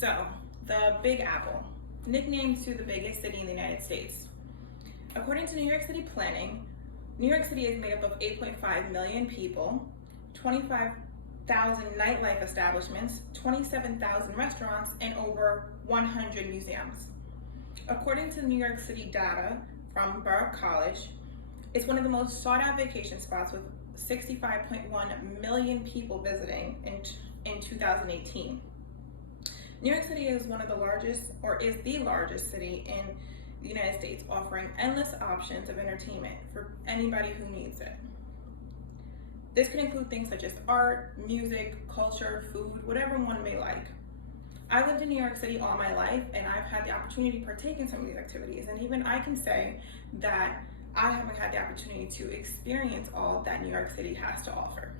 So, the Big Apple, nicknamed to the biggest city in the United States. According to New York City planning, New York City is made up of 8.5 million people, 25,000 nightlife establishments, 27,000 restaurants, and over 100 museums. According to New York City data from Borough College, it's one of the most sought out vacation spots with 65.1 million people visiting in 2018. New York City is one of the largest, or is the largest city in the United States, offering endless options of entertainment for anybody who needs it. This can include things such as art, music, culture, food, whatever one may like. I lived in New York City all my life, and I've had the opportunity to partake in some of these activities, and even I can say that I haven't had the opportunity to experience all that New York City has to offer.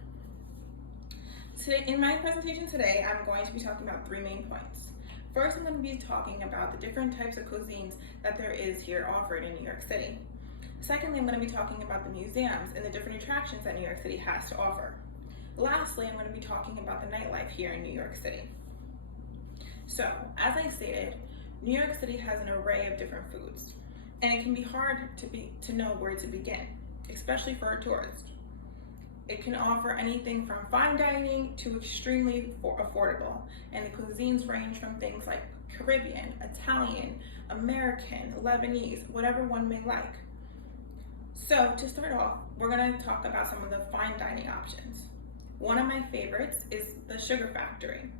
Today, in my presentation today, I'm going to be talking about three main points. First, I'm going to be talking about the different types of cuisines that there is here offered in New York City. Secondly, I'm going to be talking about the museums and the different attractions that New York City has to offer. Lastly, I'm going to be talking about the nightlife here in New York City. So, as I stated, New York City has an array of different foods, and it can be hard to know where to begin, especially for a tourist. It can offer anything from fine dining to extremely affordable, and the cuisines range from things like Caribbean, Italian, American, Lebanese, whatever one may like. So to start off, we're going to talk about some of the fine dining options. One of my favorites is the Sugar Factory.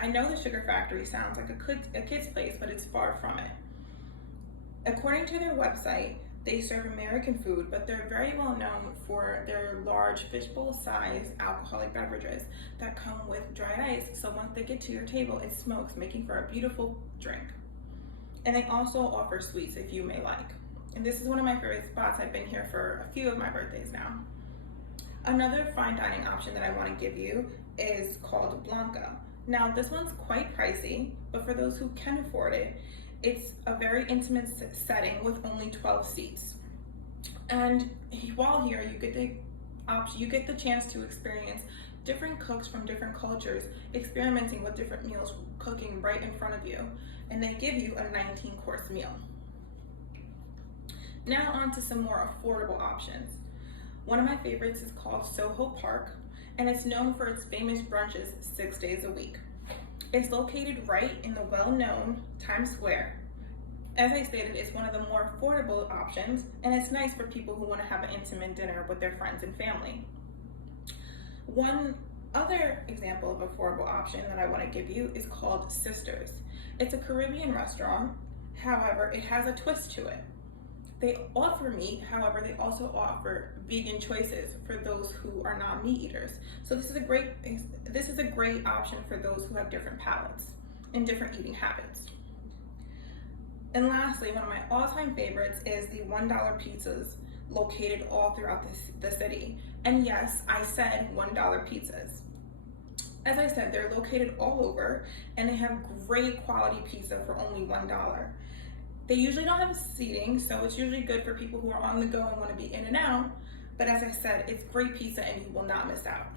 I know the Sugar Factory sounds like a kid's place, but it's far from it. According to their website, they serve American food, but they're very well known for their large fishbowl-sized alcoholic beverages that come with dry ice, so once they get to your table, it smokes, making for a beautiful drink. And they also offer sweets if you may like. And this is one of my favorite spots. I've been here for a few of my birthdays now. Another fine dining option that I want to give you is called Blanca. Now, this one's quite pricey, but for those who can afford it, it's a very intimate setting with only 12 seats. And while here, you get the chance to experience different cooks from different cultures experimenting with different meals, cooking right in front of you. And they give you a 19-course meal. Now on to some more affordable options. One of my favorites is called Soho Park, and it's known for its famous brunches 6 days a week. It's located right in the well-known Times Square. As I stated, it's one of the more affordable options, and it's nice for people who want to have an intimate dinner with their friends and family. One other example of affordable option that I want to give you is called Sisters. It's a Caribbean restaurant, however, it has a twist to it. They offer meat, however, they also offer vegan choices for those who are not meat eaters. So this is a great option for those who have different palates and different eating habits. And lastly, one of my all-time favorites is the $1 pizzas located all throughout the city. And yes, I said $1 pizzas. As I said, they're located all over, and they have great quality pizza for only $1. They usually don't have seating, so it's usually good for people who are on the go and want to be in and out. But as I said, it's great pizza and you will not miss out.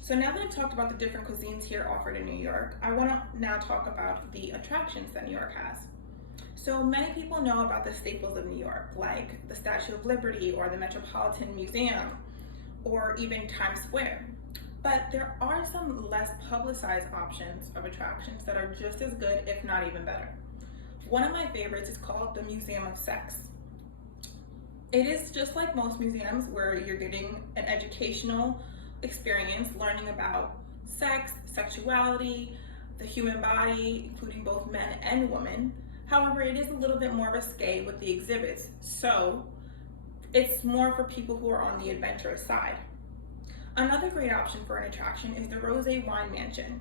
So now that I've talked about the different cuisines here offered in New York, I want to now talk about the attractions that New York has. So many people know about the staples of New York, like the Statue of Liberty or the Metropolitan Museum, or even Times Square. But there are some less publicized options of attractions that are just as good, if not even better. One of my favorites is called the Museum of Sex. It is just like most museums where you're getting an educational experience learning about sex, sexuality, the human body, including both men and women. However, it is a little bit more risque with the exhibits, so it's more for people who are on the adventurous side. Another great option for an attraction is the Rosé Wine Mansion.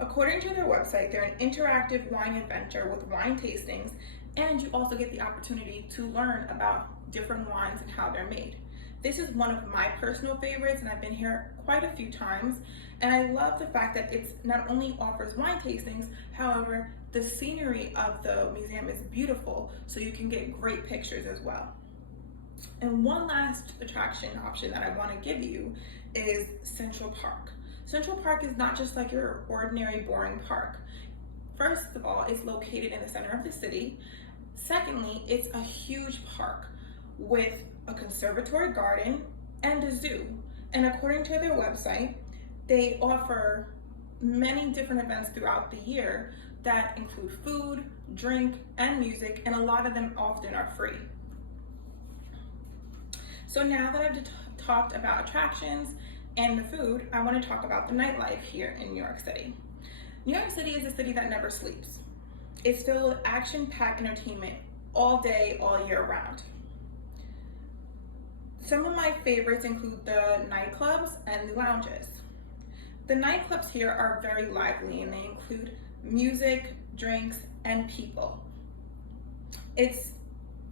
According to their website, they're an interactive wine adventure with wine tastings, and you also get the opportunity to learn about different wines and how they're made. This is one of my personal favorites, and I've been here quite a few times, and I love the fact that it not only offers wine tastings, however, the scenery of the museum is beautiful, so you can get great pictures as well. And one last attraction option that I want to give you is Central Park. Central Park is not just like your ordinary boring park. First of all, it's located in the center of the city. Secondly, it's a huge park with a conservatory garden and a zoo. And according to their website, they offer many different events throughout the year that include food, drink, and music, and a lot of them often are free. So now that I've talked about attractions and the food, I want to talk about the nightlife here in New York City. New York City is a city that never sleeps. It's filled with action-packed entertainment all day, all year round. Some of my favorites include the nightclubs and the lounges. The nightclubs here are very lively and they include music, drinks, and people.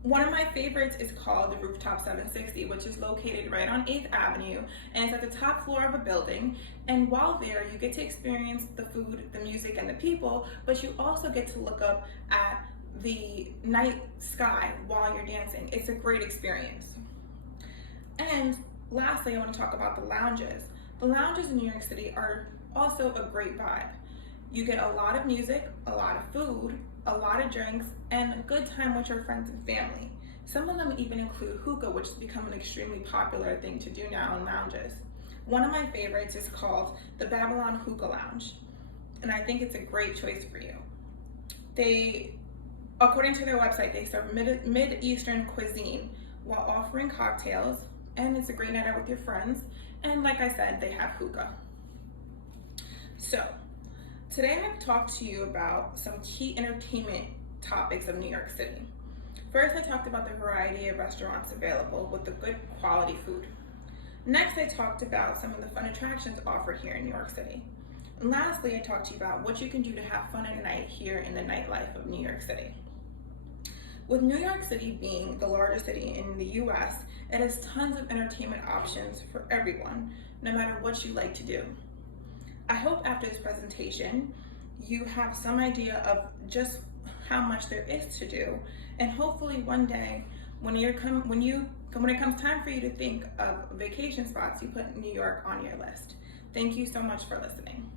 One of my favorites is called the Rooftop 760, which is located right on 8th Avenue, and it's at the top floor of a building. And while there, you get to experience the food, the music, and the people, but you also get to look up at the night sky while you're dancing. It's a great experience. And lastly, I want to talk about the lounges. The lounges in New York City are also a great vibe. You get a lot of music, a lot of food, a lot of drinks, and a good time with your friends and family. Some of them even include hookah, which has become an extremely popular thing to do now in lounges. One of my favorites is called the Babylon Hookah Lounge, and I think it's a great choice for you. According to their website, they serve Mid-Eastern cuisine while offering cocktails, and it's a great night out with your friends. And like I said, they have hookah. So, today I've talked to you about some key entertainment topics of New York City. First, I talked about the variety of restaurants available with the good quality food. Next, I talked about some of the fun attractions offered here in New York City. And lastly, I talked to you about what you can do to have fun at night here in the nightlife of New York City. With New York City being the largest city in the US, it has tons of entertainment options for everyone, no matter what you like to do. I hope after this presentation, you have some idea of just how much there is to do, and hopefully one day, when it comes time for you to think of vacation spots, you put New York on your list. Thank you so much for listening.